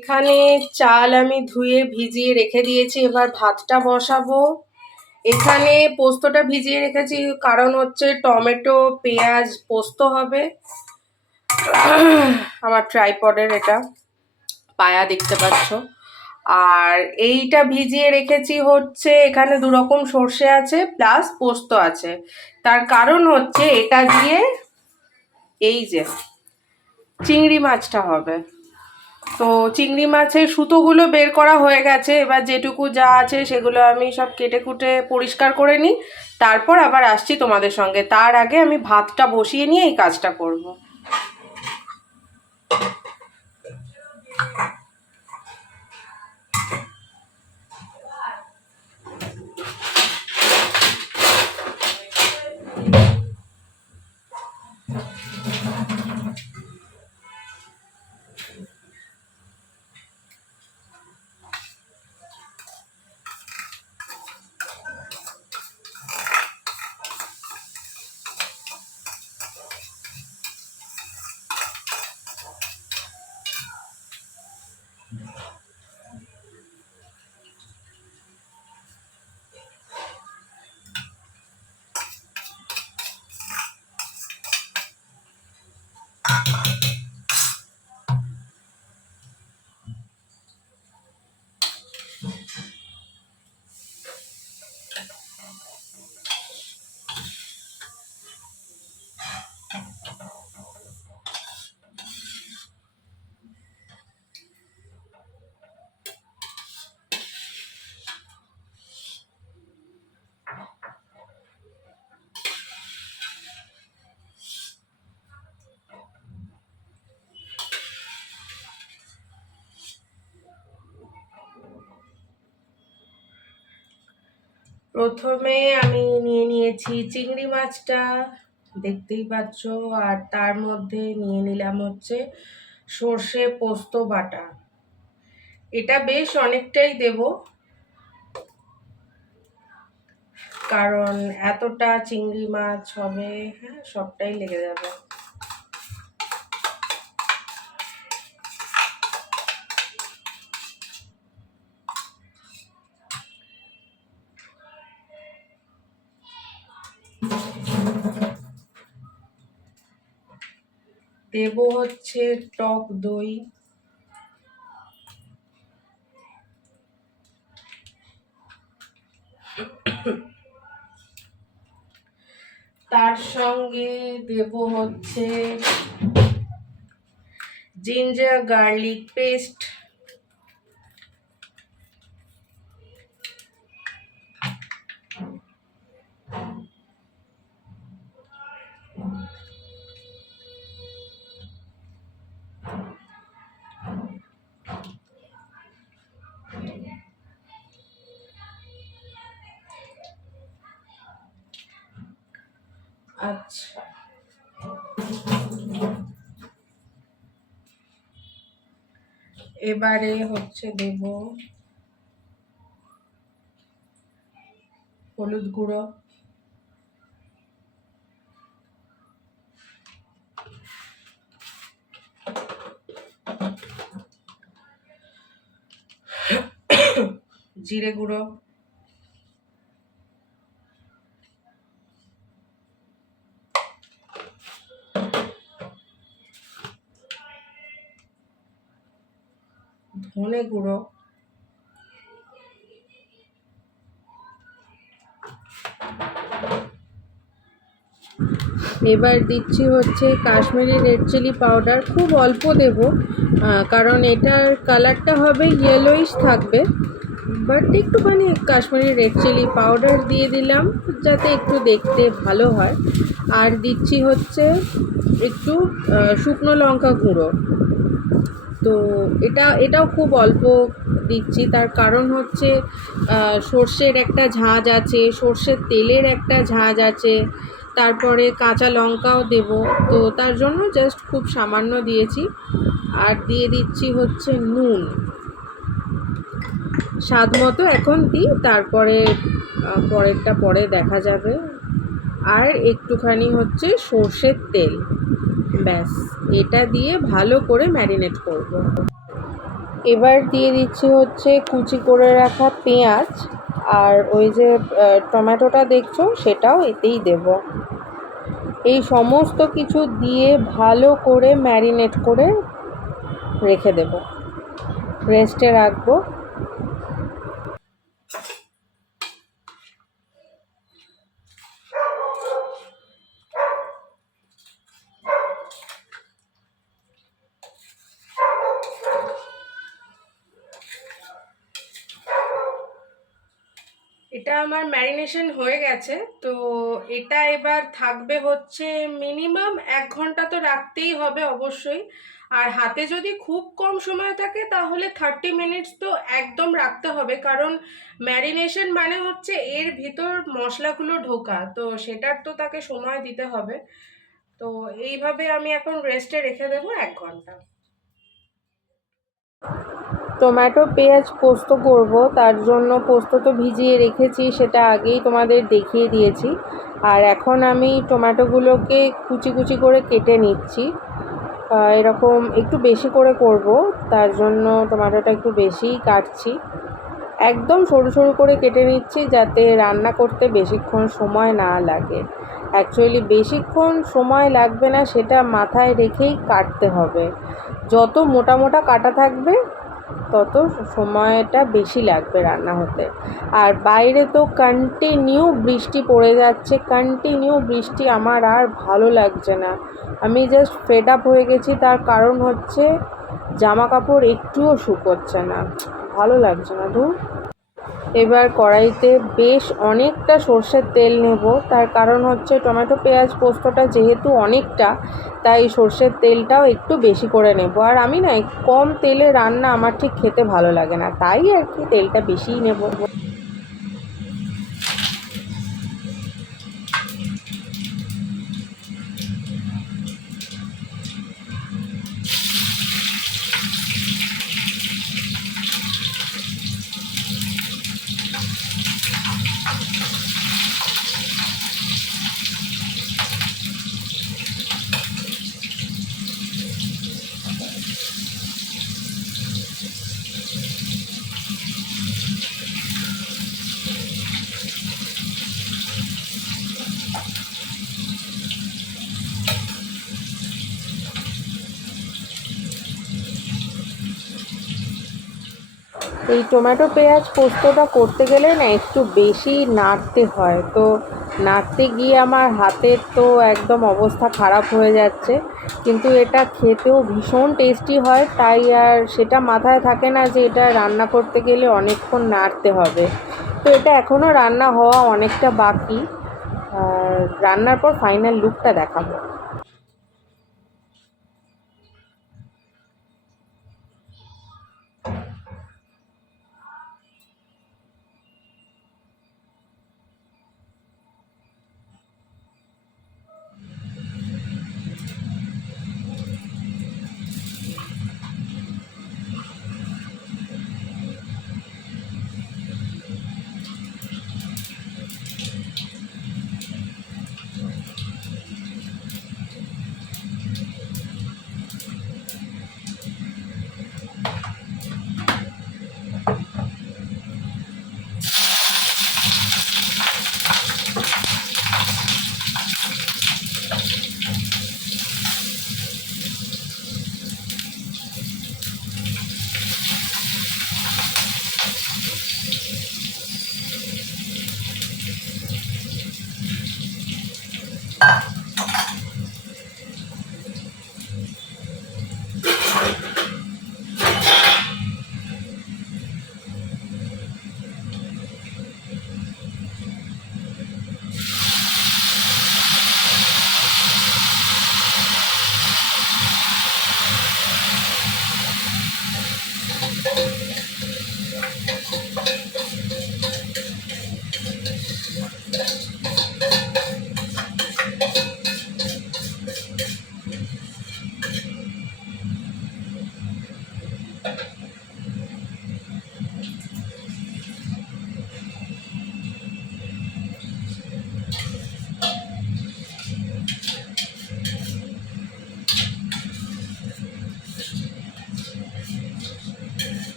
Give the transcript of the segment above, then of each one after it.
এখানে চাল আমি ধুয়ে ভিজিয়ে রেখে দিয়েছি, এবার ভাতটা বসাবো। এখানে পোস্তটা ভিজিয়ে রেখেছি, কারণ হচ্ছে টমেটো পেঁয়াজ পোস্ত হবে। আমার ট্রাইপডের এটা পায়া দেখতে পাচ্ছ। আর এইটা ভিজিয়ে রেখেছি হচ্ছে, এখানে দুরকম সর্ষে আছে প্লাস পোস্ত আছে। তার কারণ হচ্ছে এটা দিয়ে এই যে চিংড়ি মাছটা হবে। তো চিংড়ি মাছের সুতোগুলো বের করা হয়ে গেছে, এবার যেটুকু যা আছে সেগুলো আমি সব কেটে কুটে পরিষ্কার করে নিই, তারপর আবার আসছি তোমাদের সঙ্গে। তার আগে আমি ভাতটা বসিয়ে নিয়ে এই কাজটা করব। প্রথমে আমি নিয়ে নিয়েছি চিংড়ি মাছটা, দেখতেই পাচ্ছ, আর তার মধ্যে নিয়ে নিলাম হচ্ছে সর্ষে পোস্ত বাটা। এটা বেশ অনেকটাই দেব, কারণ এতটা চিংড়ি মাছ হবে, হ্যাঁ সবটাই লেগে যাবে। দেব হচ্ছে টক দই, তার সঙ্গে দেব হচ্ছে জিঞ্জার গার্লিক পেস্ট, আচ্ছা এবারে হচ্ছে দেব হলুদ গুঁড়ো, জিরে গুঁড়ো, ধনে গুঁড়ো, এবার দিচ্ছি হচ্ছে কাশ্মীরি রেড চিলি পাউডার। খুব অল্প দেব, কারণ এটার কালারটা হবে ইয়েলোইশ থাকবে, বাট একটুখানি কাশ্মীরি রেড চিলি পাউডার দিয়ে দিলাম যাতে একটু দেখতে ভালো হয়। আর দিচ্ছি হচ্ছে একটু শুকনো লঙ্কা গুঁড়ো। তো এটাও খুব অল্প দিচ্ছি, তার কারণ হচ্ছে সর্ষের একটা ঝাঁঝ আছে, সর্ষের তেলের একটা ঝাঁঝ আছে, তারপরে কাঁচা লঙ্কাও দেব, তো তার জন্য জাস্ট খুব সামান্য দিয়েছি। আর দিয়ে দিচ্ছি হচ্ছে নুন স্বাদ মতো, এখন দিই, তারপরে পরেরটা পরে দেখা যাবে। আর একটুখানি হচ্ছে সর্ষের তেল, ব্যাস এটা দিয়ে ভালো করে ম্যারিনেট করব। এবার দিয়ে দিচ্ছি হচ্ছে কুচি করে রাখা পেঁয়াজ, আর ওই যে টমেটোটা দেখছো সেটাও এতেই দেব। এই সমস্ত কিছু দিয়ে ভালো করে ম্যারিনেট করে রেখে দেব, রেস্টে রাখবো। এটা আমার ম্যারিনেশন হয়ে গেছে। তো এটা এবার থাকবে হচ্ছে মিনিমাম 1 ঘন্টা তো রাখতেই হবে অবশ্যই। আর হাতে যদি খুব কম সময় থাকে তাহলে 30 মিনিটস তো একদম রাখতে হবে, কারণ ম্যারিনেশন মানে হচ্ছে এর ভিতর মশলাগুলো ঢোকা, তো সেটার তো তাকে সময় দিতে হবে। তো এইভাবে আমি এখন রেস্টে রেখে দেবো 1 ঘন্টা। টমেটো পেঁয়াজ পোস্ত করব, তার জন্য পোস্ত তো ভিজিয়ে রেখেছি, সেটা আগেই তোমাদের দেখিয়ে দিয়েছি। আর এখন আমি টমেটোগুলোকে কুচি কুচি করে কেটে নিচ্ছি। এরকম একটু বেশি করে করব, তার জন্য টমেটোটা একটু বেশিই কাটছি। একদম সরু সরু করে কেটে নিচ্ছি যাতে রান্না করতে বেশিক্ষণ সময় না লাগে। অ্যাকচুয়ালি বেশিক্ষণ সময় লাগবে না সেটা মাথায় রেখেই কাটতে হবে। যত মোটা মোটা কাটা থাকবে তত সময়টা বেশি লাগবে রান্না হতে। আর বাইরে তো কন্টিনিউ বৃষ্টি পড়ে যাচ্ছে, কন্টিনিউ বৃষ্টি, আমার আর ভালো লাগছে না। আমি জাস্ট ফেড আপ হয়ে গেছি, তার কারণ হচ্ছে জামা কাপড় একটুও শুকোচ্ছে না, ভালো লাগছে না ধুর। এবার কড়াইতে বেশ অনেকটা সর্ষের তেল নেব, তার কারণ হচ্ছে টমেটো পেঁয়াজ পোস্তটা যেহেতু অনেকটা, তাই সর্ষের তেলটাও একটু বেশি করে নেব। আর আমি না কম তেলে রান্না আমার ঠিক খেতে ভালো লাগে না, তাই আর কি তেলটা বেশিই নেব। এই টমেটো পেঁয়াজ পোস্তটা করতে গেলে না একটু বেশি নাড়তে হয়, তো নাড়তে গিয়ে আমার হাতের তো একদম অবস্থা খারাপ হয়ে যাচ্ছে। কিন্তু এটা খেতেও ভীষণ টেস্টি হয়, তাই আর সেটা মাথায় থাকে না যে এটা রান্না করতে গেলে অনেকক্ষণ নাড়তে হবে। তো এটা এখনও রান্না হওয়া অনেকটা বাকি, আর রান্নার পর ফাইনাল লুকটা দেখাবো।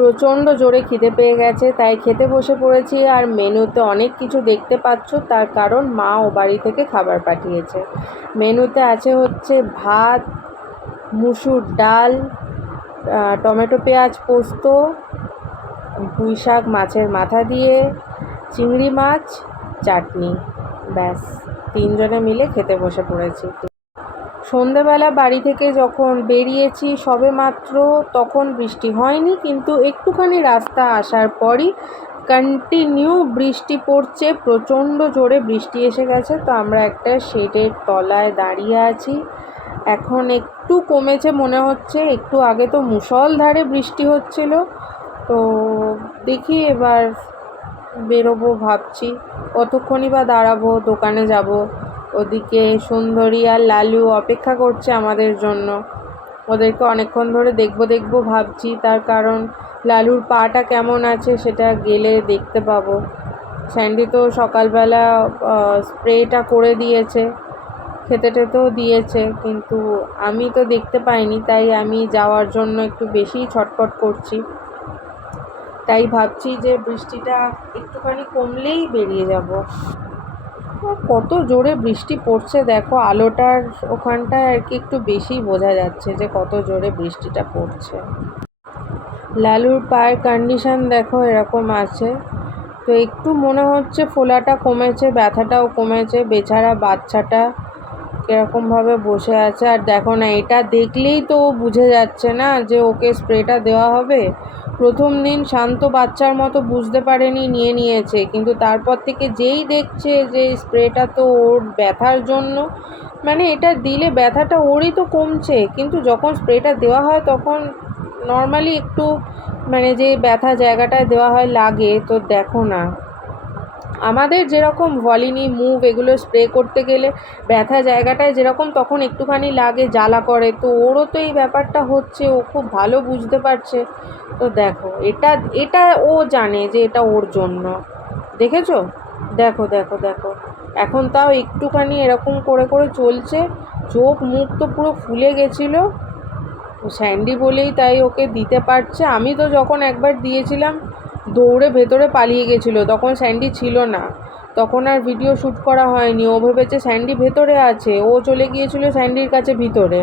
প্রচণ্ড জোরে খিদে পেয়ে গেছে, তাই খেতে বসে পড়েছি। আর মেনুতে অনেক কিছু দেখতে পাচ্ছ, তার কারণ মা ও বাড়ি থেকে খাবার পাঠিয়েছে। মেনুতে আছে হচ্ছে ভাত, মুসুর ডাল, টমেটো পেঁয়াজ পোস্ত, পুঁই শাক মাছের মাথা দিয়ে, চিংড়ি মাছ, চাটনি। ব্যাস, তিনজনে মিলে খেতে বসে পড়েছি। সন্ধেবেলা বাড়ি থেকে যখন বেরিয়েছি সবে মাত্র, তখন বৃষ্টি হয়নি, কিন্তু একটুখানি রাস্তা আসার পরই কন্টিনিউ বৃষ্টি পড়ছে, প্রচণ্ড জোরে বৃষ্টি এসে গেছে। তো আমরা একটা শেডের তলায় দাঁড়িয়ে আছি। এখন একটু কমেছে মনে হচ্ছে, একটু আগে তো মুষলধারে বৃষ্টি হচ্ছিল। তো দেখি এবার বেরোবো ভাবছি, কতক্ষণই বা দাঁড়াবো, দোকানে যাব। ওদিকে সুন্দরী আর লালু অপেক্ষা করছে আমাদের জন্য। ওদেরকে অনেকক্ষণ ধরে দেখবো ভাবছি, তার কারণ লালুর পাটা কেমন আছে সেটা গেলে দেখতে পাবো। স্যান্ডি তো সকালবেলা স্প্রেটা করে দিয়েছে, খেতে টেতেও দিয়েছে, কিন্তু আমি তো দেখতে পাইনি, তাই আমি যাওয়ার জন্য একটু বেশিই ছটফট করছি। তাই ভাবছি যে বৃষ্টিটা একটুখানি কমলেই বেরিয়ে যাব। কত জোরে বৃষ্টি পড়ছে দেখো, আলোটার ওখানটায় আর কি একটু বেশি বোঝা যাচ্ছে যে কত জোরে বৃষ্টিটা পড়ছে। লালুর পায়ের কন্ডিশন দেখো এরকম আছে। তো একটু মনে হচ্ছে ফোলাটা কমেছে, ব্যথাটাও কমেছে। বেচারা বাচ্চাটা কীরকমভাবে বসে আছে। আর দেখো না, এটা দেখলেই তো বুঝে যাচ্ছে না যে ওকে স্প্রেটা দেওয়া হবে। প্রথম দিন শান্ত বাচ্চার মতো বুঝতে পারেনি, নিয়ে নিয়েছে, কিন্তু তারপর থেকে যেই দেখছে যে স্প্রেটা তো ওর ব্যথার জন্য, মানে এটা দিলে ব্যথাটা ওরই তো কমছে, কিন্তু যখন স্প্রেটা দেওয়া হয় তখন নর্মালি একটু মানে যে ব্যথা জায়গাটায় দেওয়া হয় লাগে। তো দেখো না, আমাদের যেরকম ভলিনি মুভ এগুলো স্প্রে করতে গেলে ব্যথা জায়গাটায় যেরকম তখন একটুখানি লাগে, জ্বালা করে, তো ওরও তো এই ব্যাপারটা হচ্ছে, ও খুব ভালো বুঝতে পারছে। তো দেখো, এটা এটা ও জানে যে এটা ওর জন্য। দেখেছো, দেখো দেখো দেখো, এখন তাও একটুখানি এরকম করে করে চলছে। চোখ মুখ তো পুরো ফুলে গেছিলো, স্যান্ডি বলেই তাই ওকে দিতে পারছে। আমি তো যখন একবার দিয়েছিলাম দৌড়ে ভেতরে পালিয়ে গেছিলো, তখন স্যান্ডি ছিল না, তখন আর ভিডিও শ্যুট করা হয়নি। ও ভেবেছে স্যান্ডি ভেতরে আছে, ও চলে গিয়েছিল স্যান্ডির কাছে ভিতরে,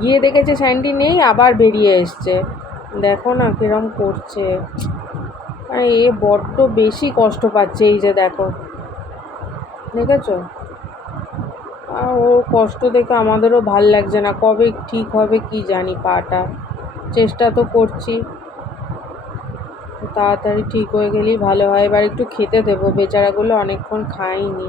গিয়ে দেখেছে স্যান্ডি নেই, আবার বেরিয়ে এসছে। দেখো না কিরম করছে, এ বড্ড বেশি কষ্ট পাচ্ছে। এই যে দেখো, দেখেছো, আর ওর কষ্ট দেখে আমাদেরও ভাল লাগছে না। কবে ঠিক হবে কি জানি পাটা, চেষ্টা তো করছি, তাড়াতাড়ি ঠিক হয়ে গেলেই ভালো হয়। এবার একটু খেতে দেবো, বেচারাগুলো অনেকক্ষণ খায়নি।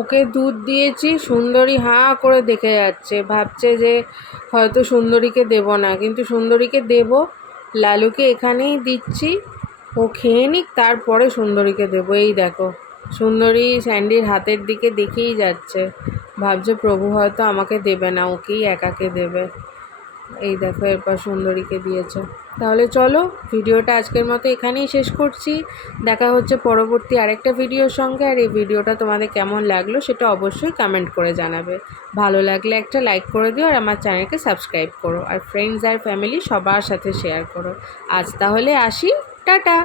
ওকে দুধ দিয়েছি, সুন্দরী হাঁ করে দেখে যাচ্ছে, ভাবছে যে হয়তো সুন্দরীকে দেব না, কিন্তু সুন্দরীকে দেব। লালুকে এখানেই দিচ্ছি, ও খেয়ে নিক, তারপরে সুন্দরীকে দেবো। এই দেখো, সুন্দরী স্যান্ডির হাতের দিকে দেখেই যাচ্ছে, ভাবছে প্রভু হয়তো আমাকে দেবে না, ওকেই একাকে দেবে। এই দেখো, এরপর সুন্দরীকে দিয়েছে। তাহলে চলো, ভিডিওটা আজকের মতো এখানেই শেষ করছি। দেখা হচ্ছে পরবর্তী আরেকটা ভিডিওর সঙ্গে। আর এই ভিডিওটা তোমাদের কেমন লাগলো সেটা অবশ্যই কমেন্ট করে জানাবে। ভালো লাগলে একটা লাইক করে দিও, আর আমার চ্যানেলকে সাবস্ক্রাইব করো, আর ফ্রেন্ডস আর ফ্যামিলি সবার সাথে শেয়ার করো। আজ তাহলে আসি, টাটা।